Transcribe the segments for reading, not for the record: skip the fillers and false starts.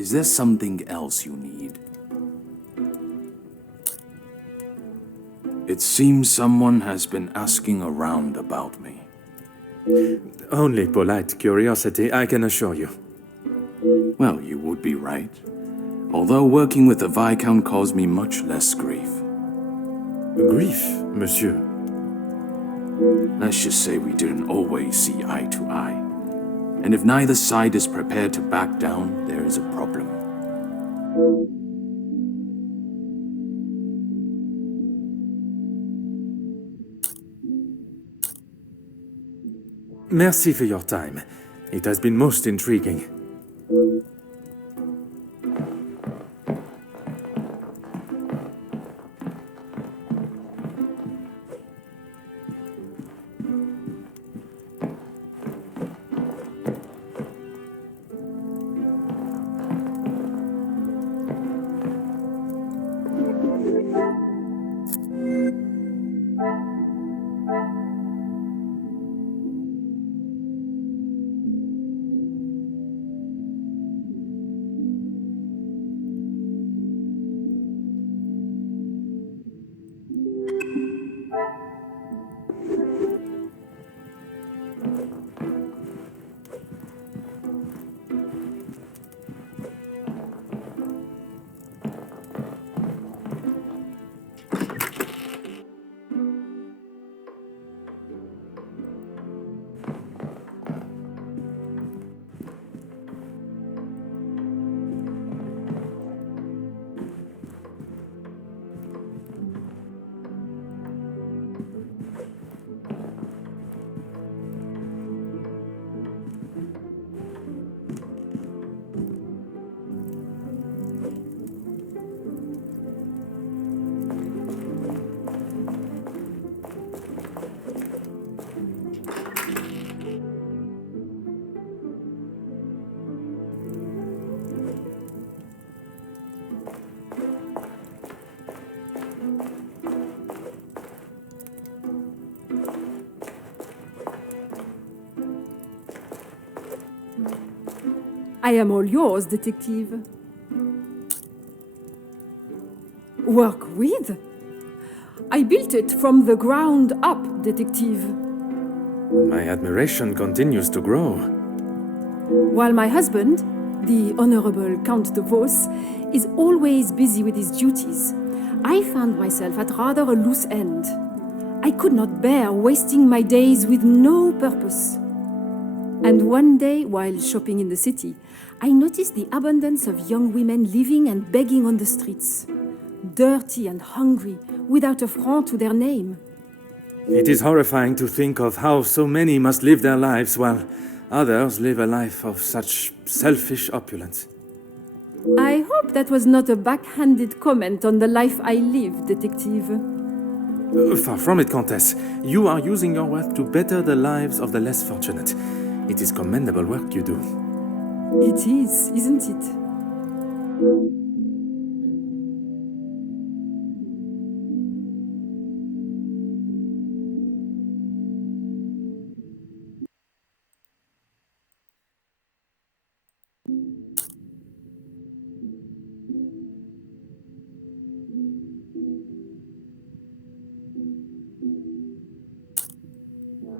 Is there something else you need? It seems someone has been asking around about me. Only polite curiosity, I can assure you. Well, you would be right. Although working with the Viscount caused me much less grief. Grief, monsieur? Let's just say we didn't always see eye to eye. And if neither side is prepared to back down, there is a problem. Merci for your time. It has been most intriguing. I am all yours, detective. Work with? I built it from the ground up, detective. My admiration continues to grow. While my husband, the Honorable Count de Vos, is always busy with his duties, I found myself at rather a loose end. I could not bear wasting my days with no purpose. And one day, while shopping in the city, I noticed the abundance of young women living and begging on the streets. Dirty and hungry, without a franc to their name. It is horrifying to think of how so many must live their lives while others live a life of such selfish opulence. I hope that was not a backhanded comment on the life I live, detective. Far from it, Countess. You are using your wealth to better the lives of the less fortunate. It is commendable work you do. It is, isn't it?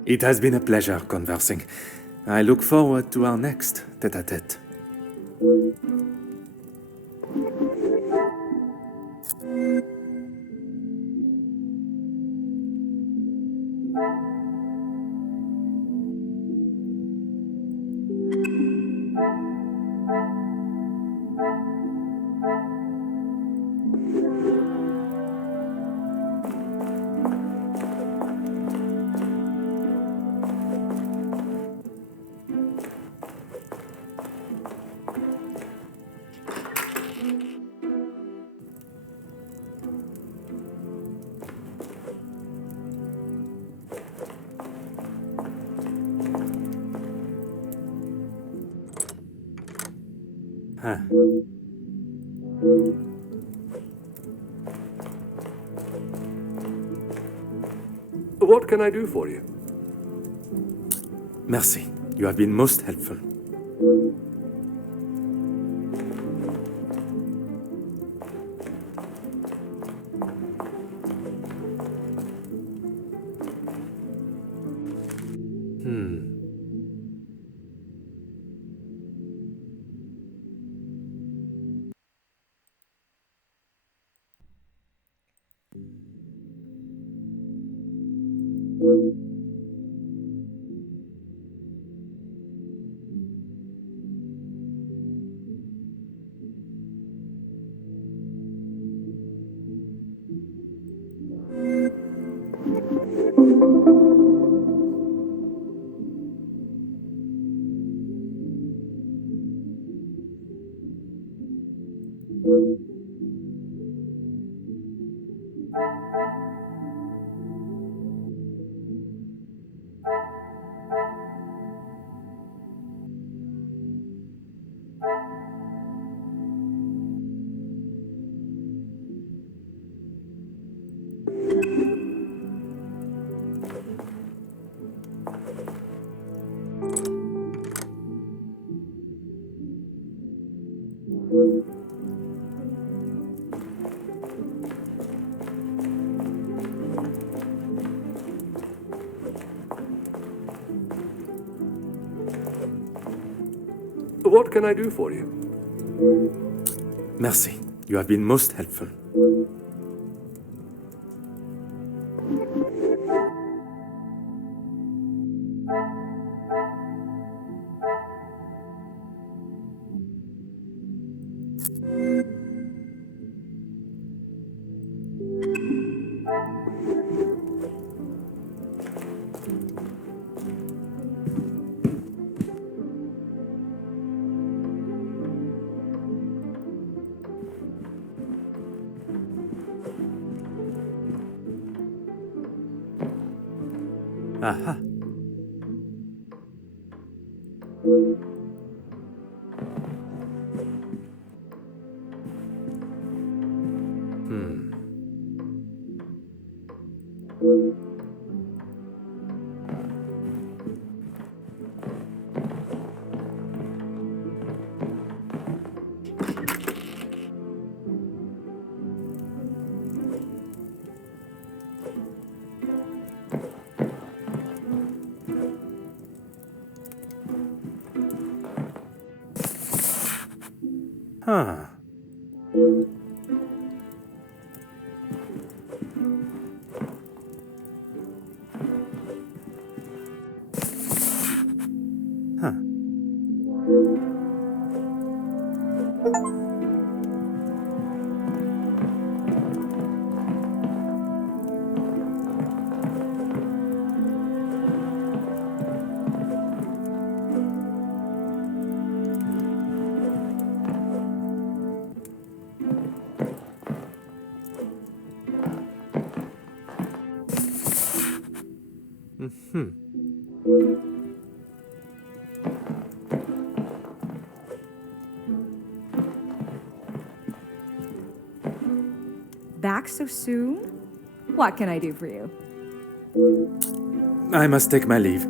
It has been a pleasure conversing. I look forward to our next tête-à-tête. Huh. What can I do for you? Merci. You have been most helpful. What can I do for you? Merci. You have been most helpful. Aha. Huh. Huh. Back so soon? What can I do for you? I must take my leave.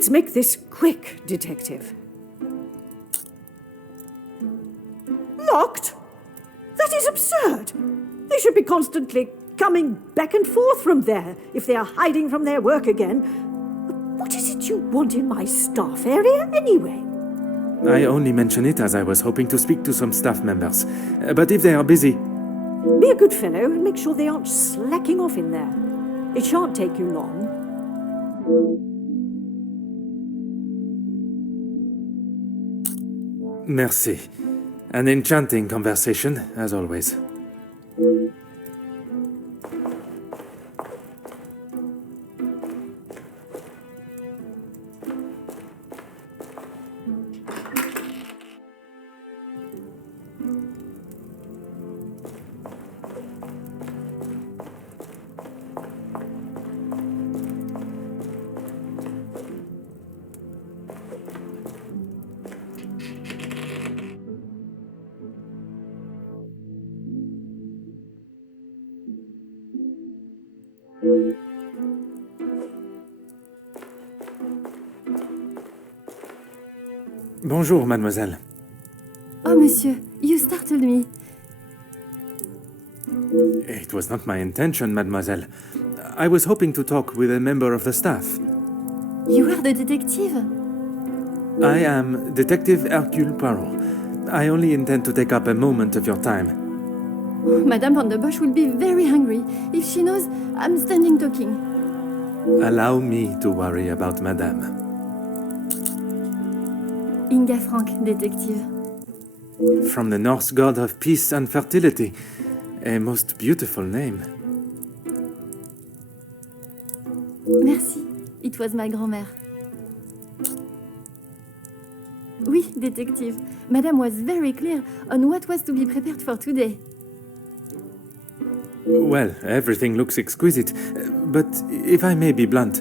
Let's make this quick, Detective. Locked? That is absurd. They should be constantly coming back and forth from there if they are hiding from their work again. What is it you want in my staff area, anyway? I only mention it as I was hoping to speak to some staff members. But if they are busy... Be a good fellow and make sure they aren't slacking off in there. It shan't take you long. Merci. An enchanting conversation, as always. Bonjour, mademoiselle. Oh, monsieur, you startled me. It was not my intention, mademoiselle. I was hoping to talk with a member of the staff. You are the detective? I am Detective Hercule Poirot. I only intend to take up a moment of your time. Madame Van der Bosch will be very hungry if she knows I'm standing talking. Allow me to worry about Madame. Inga Frank, detective. From the Norse god of peace and fertility. A most beautiful name. Merci. It was my grand-mère. Oui, detective. Madame was very clear on what was to be prepared for today. Well, everything looks exquisite. But if I may be blunt,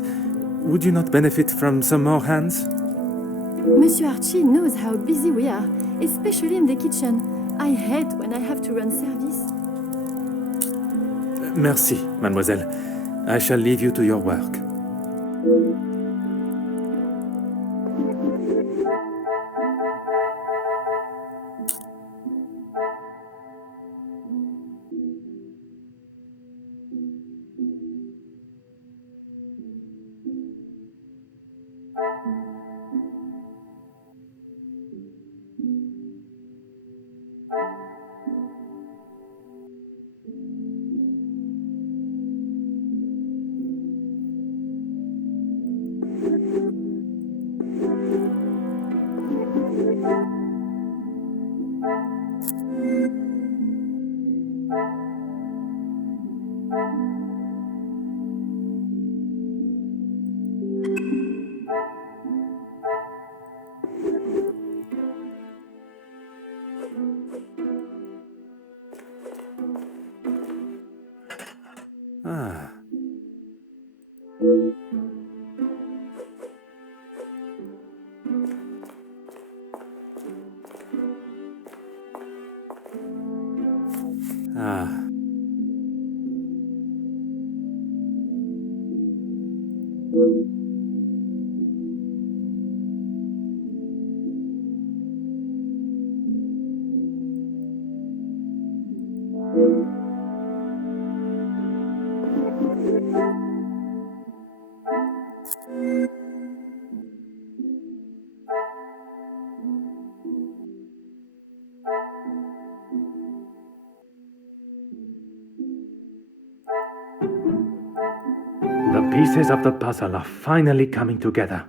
would you not benefit from some more hands? Monsieur Archie knows how busy we are, especially in the kitchen. I hate when I have to run service. Merci, mademoiselle. I shall leave you to your work. Ah. Ah. The pieces of the puzzle are finally coming together.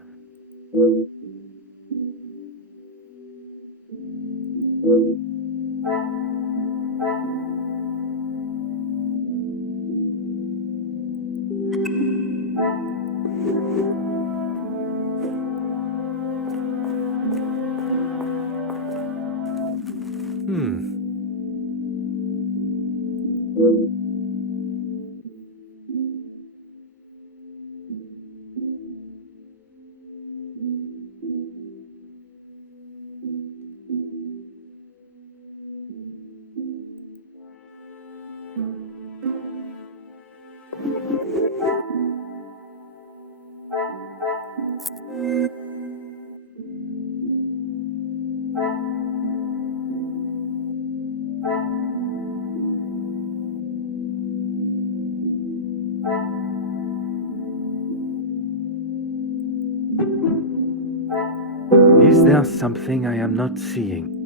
Is there something I am not seeing?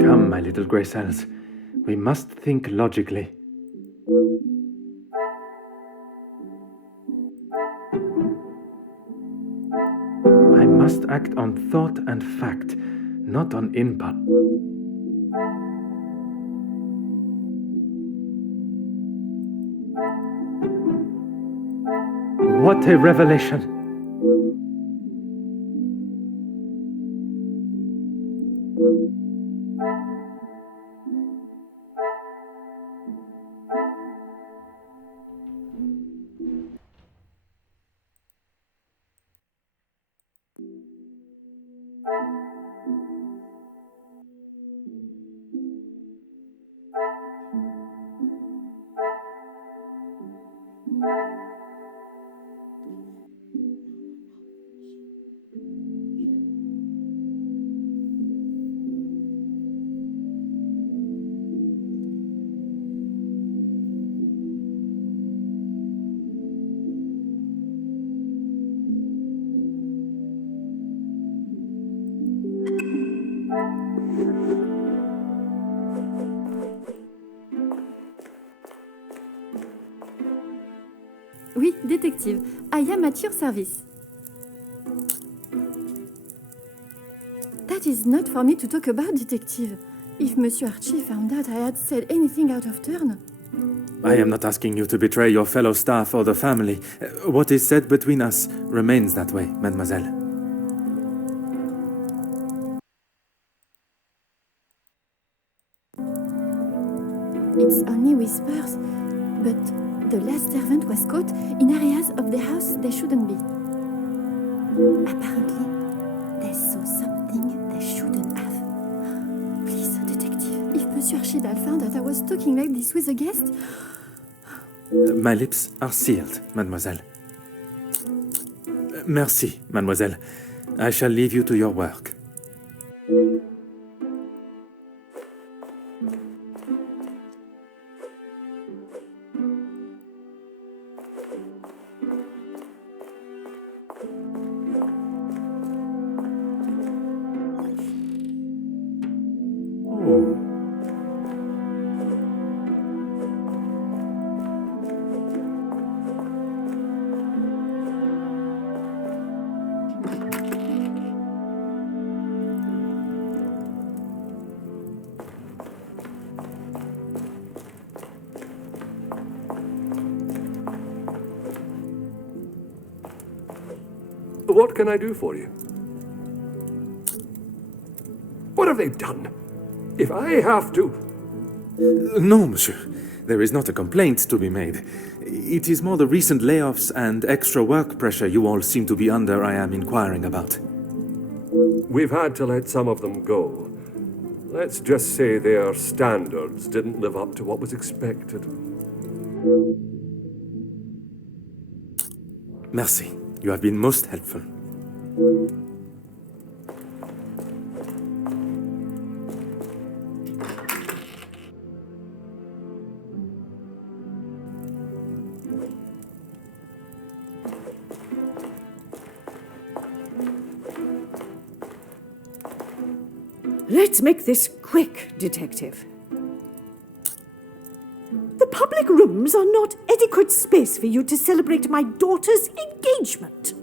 Come, my little grey cells. We must think logically. I must act on thought and fact, not on impulse. What a revelation! Oui, détective. I am at your service. That is not for me to talk about, detective. If Monsieur Archie found out I had said anything out of turn... I am not asking you to betray your fellow staff or the family. What is said between us remains that way, mademoiselle. It's only whispers, but the last servant was caught in areas of the house they shouldn't be. Apparently, they saw something they shouldn't have. Please, detective, if Monsieur Archibald found that I was talking like this with a guest... My lips are sealed, mademoiselle. Merci, mademoiselle. I shall leave you to your work. What can I do for you? What have they done? If I have to... No, monsieur. There is not a complaint to be made. It is more the recent layoffs and extra work pressure you all seem to be under I am inquiring about. We've had to let some of them go. Let's just say their standards didn't live up to what was expected. Merci. You have been most helpful. Let's make this quick, detective. The public rooms are not adequate space for you to celebrate my daughter's engagement.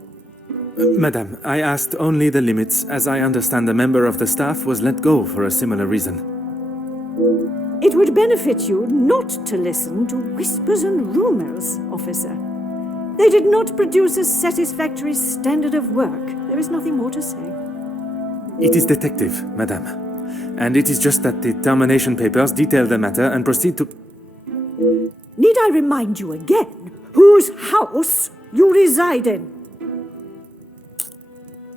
Madame, I asked only the limits, as I understand a member of the staff was let go for a similar reason. It would benefit you not to listen to whispers and rumors, officer. They did not produce a satisfactory standard of work. There is nothing more to say. It is detective, madame. And it is just that the termination papers detail the matter and proceed to... Need I remind you again whose house you reside in?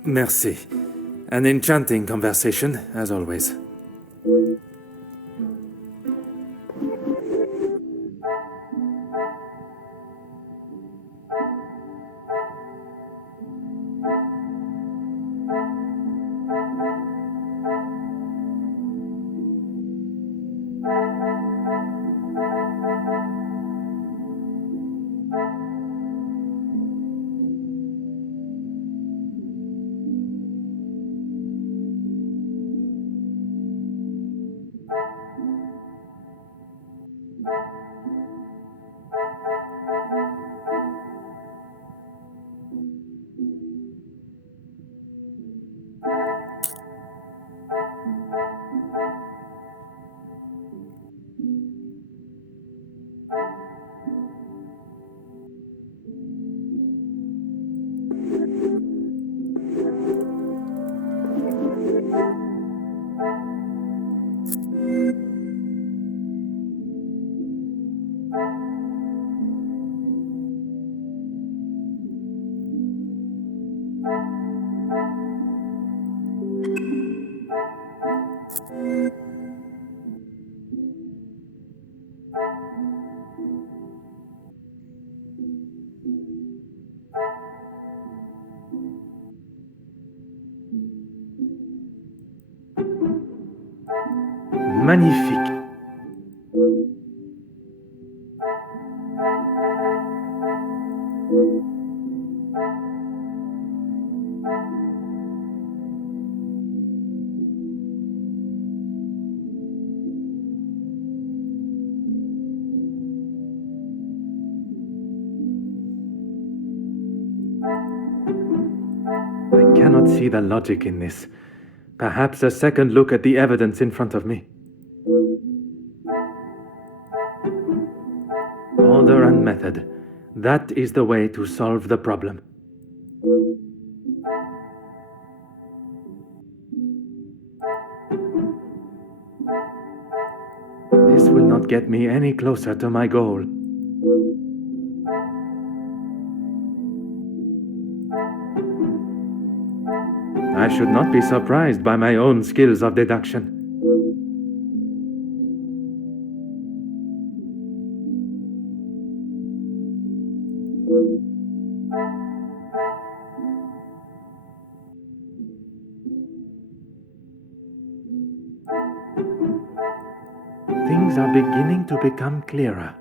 Merci. An enchanting conversation, as always. Magnifique. cannot see the logic in this. Perhaps a second look at the evidence in front of me. Order and method. That is the way to solve the problem. This will not get me any closer to my goal. I should not be surprised by my own skills of deduction. Things are beginning to become clearer.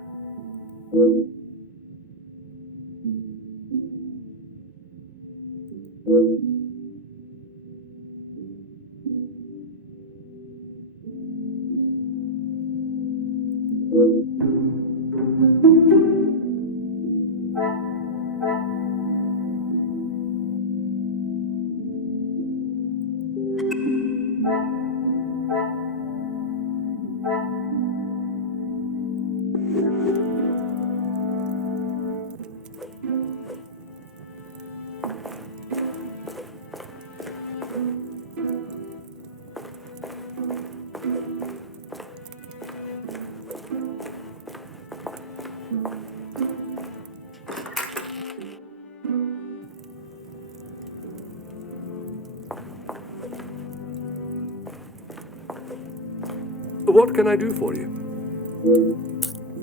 What can I do for you?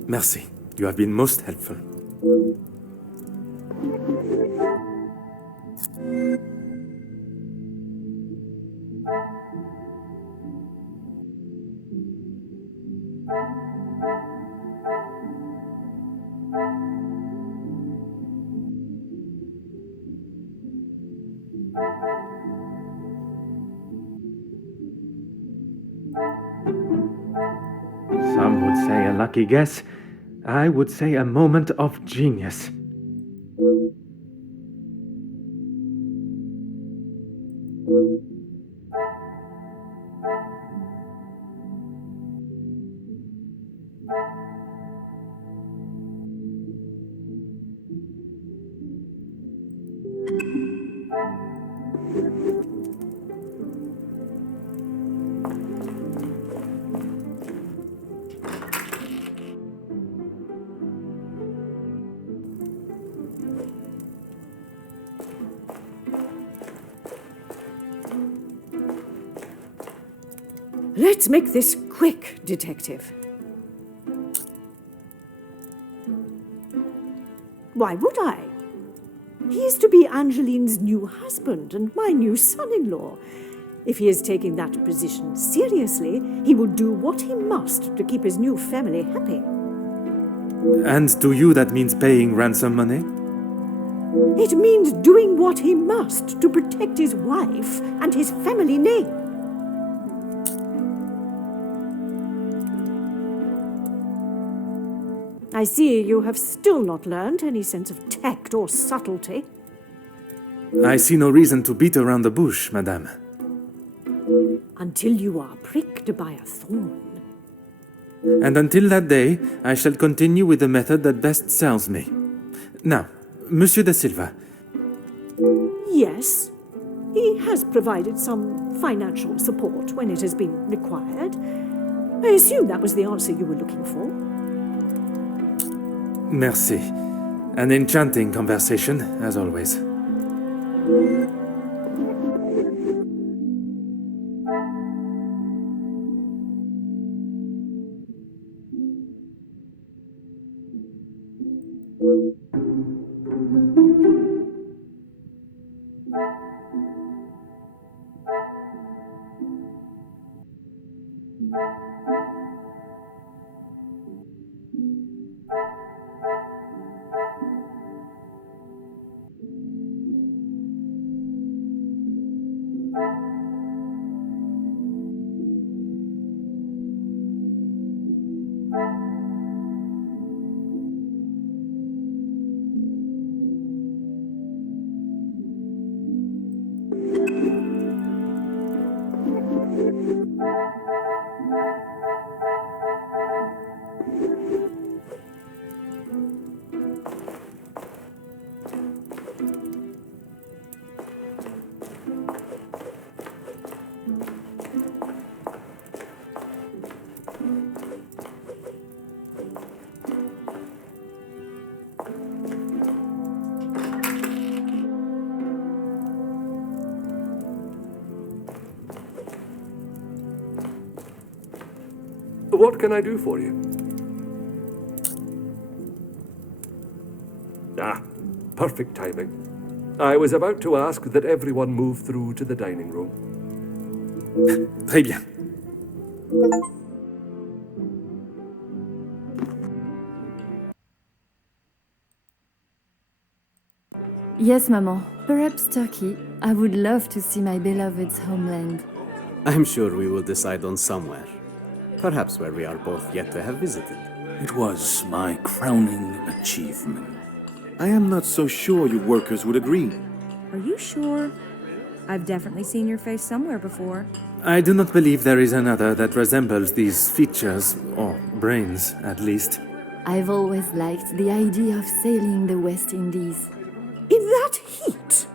Merci. You have been most helpful. Some would say a lucky guess. I would say a moment of genius. Let's make this quick, Detective. Why would I? He is to be Angeline's new husband and my new son-in-law. If he is taking that position seriously, he will do what he must to keep his new family happy. And to you that means paying ransom money? It means doing what he must to protect his wife and his family name. I see you have still not learned any sense of tact or subtlety. I see no reason to beat around the bush, madame. Until you are pricked by a thorn. And until that day, I shall continue with the method that best serves me. Now, Monsieur da Silva. Yes, he has provided some financial support when it has been required. I assume that was the answer you were looking for. Merci. An enchanting conversation, as always. What can I do for you? Ah, perfect timing. I was about to ask that everyone move through to the dining room. Très bien. Yes, Maman. Perhaps Turkey. I would love to see my beloved's homeland. I'm sure we will decide on somewhere. Perhaps where we are both yet to have visited. It was my crowning achievement. I am not so sure you workers would agree. Are you sure? I've definitely seen your face somewhere before. I do not believe there is another that resembles these features, or brains, at least. I've always liked the idea of sailing the West Indies. In that heat?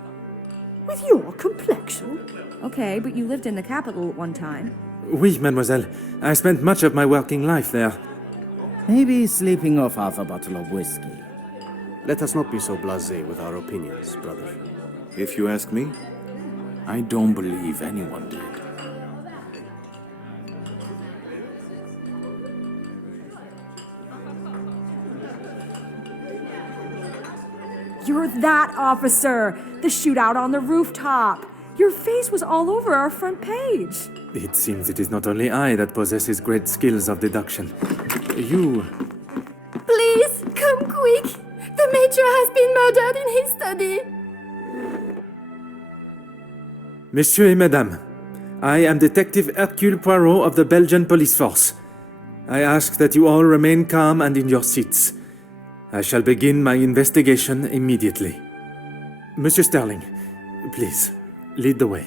With your complexion? Okay, but you lived in the capital at one time. Oui, mademoiselle. I spent much of my working life there. Maybe sleeping off half a bottle of whiskey. Let us not be so blasé with our opinions, brother. If you ask me, I don't believe anyone did. You're that officer! The shootout on the rooftop! Your face was all over our front page! It seems it is not only I that possesses great skills of deduction. You... Please, come quick! The Major has been murdered in his study! Messieurs et Mesdames, I am Detective Hercule Poirot of the Belgian Police Force. I ask that you all remain calm and in your seats. I shall begin my investigation immediately. Monsieur Sterling, please, lead the way.